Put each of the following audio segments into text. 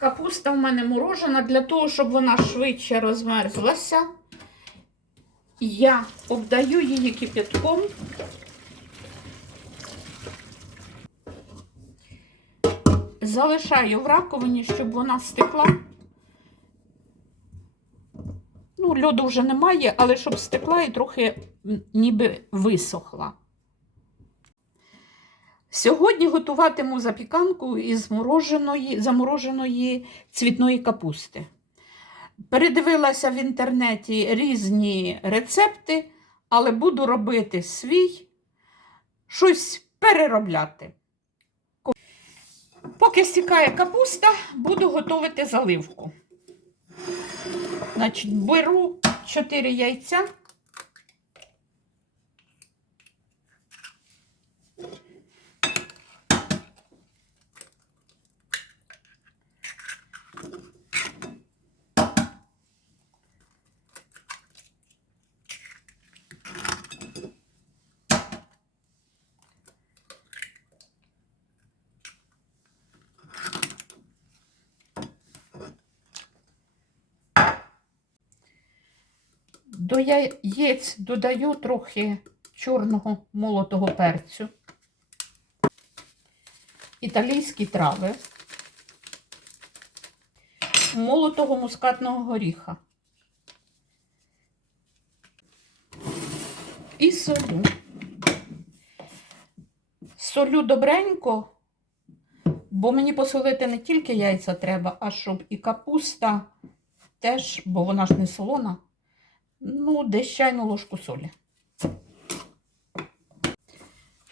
Капуста в мене морожена для того, щоб вона швидше розмерзлася. Я обдаю її кипятком. Залишаю в раковині, щоб вона стекла. Ну, льоду вже немає, але щоб стекла і трохи ніби висохла. Сьогодні готуватиму запіканку із мороженої, замороженої цвітної капусти. Передивилася в інтернеті різні рецепти, але буду робити свій, щось переробляти. Поки стікає капуста, буду готувати заливку. Значить, беру 4 яйця. До яєць додаю трохи чорного молотого перцю, італійські трави, молотого мускатного горіха і солю. Солю добренько, бо мені посолити не тільки яйця треба, а щоб і капуста теж, бо вона ж не солона. Ну, десь чайну ложку солі.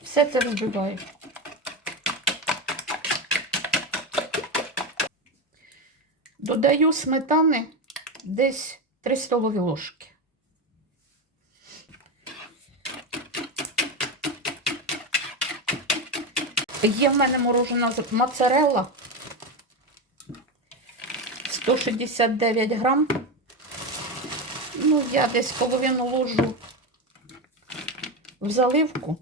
Все це розбиваю. Додаю сметани десь 3 столові ложки. Є в мене морожена моцарелла 169 грам. Ну, я десь половину ложу в заливку.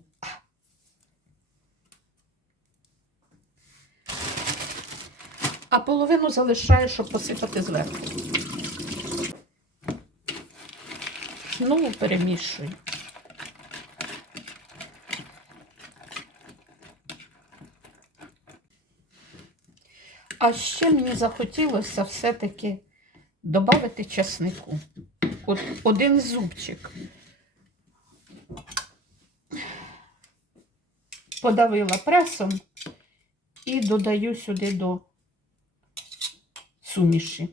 А половину залишаю, щоб посипати зверху. Знову перемішую. А ще мені захотілося все-таки додати чеснику. От один зубчик. Подавила пресом і додаю сюди до суміші.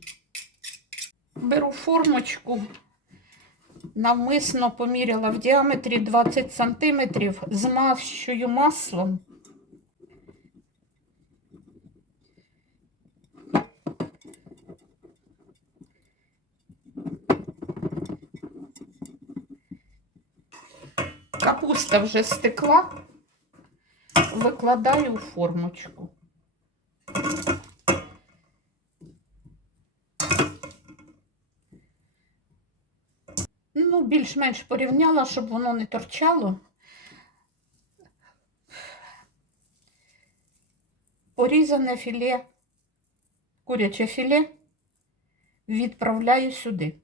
Беру формочку, навмисно поміряла в діаметрі 20 см, змащую маслом. Капуста вже стекла, викладаю у формочку. Ну, більш-менш порівняла, щоб воно не торчало. Порізане філе, куряче філе відправляю сюди.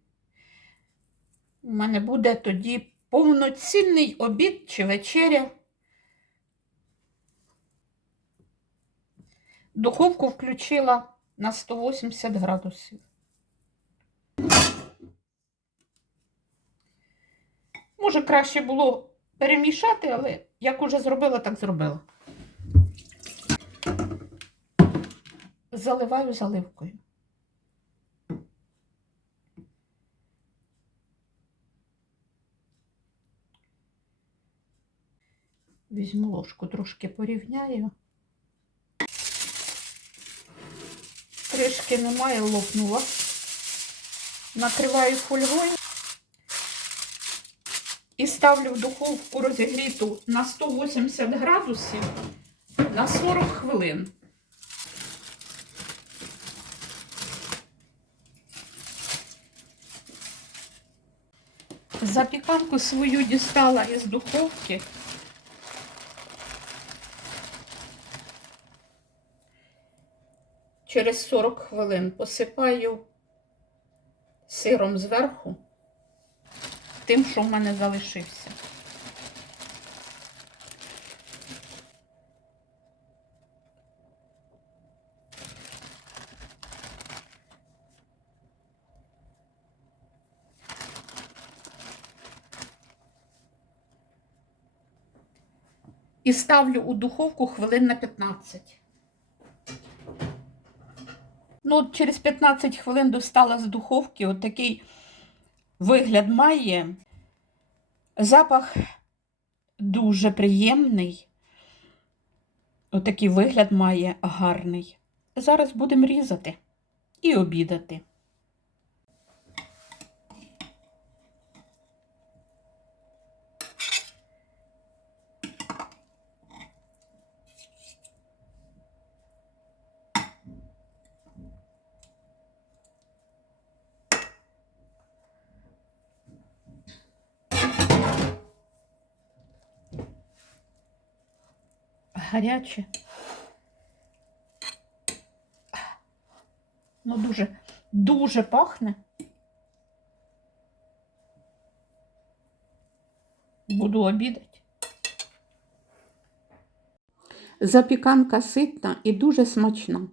У мене буде тоді повноцінний обід чи вечеря. Духовку включила на 180 градусів. Може, краще було перемішати, але як уже зробила, так зробила. Заливаю заливкою. Візьму ложку, трошки порівняю. Кришки немає, лопнула. Накриваю фольгою і ставлю в духовку розігріту на 180 градусів на 40 хвилин. Запіканку свою дістала із духовки. Через 40 хвилин посипаю сиром зверху, тим, що в мене залишився. І ставлю у духовку хвилин на 15. Ну, через 15 хвилин достала з духовки. От такий вигляд має. Запах дуже приємний. Отакий вигляд має гарний. Зараз будемо різати і обідати. Гаряче. Ну, дуже, дуже пахне. Буду обідати. Запіканка ситна і дуже смачна.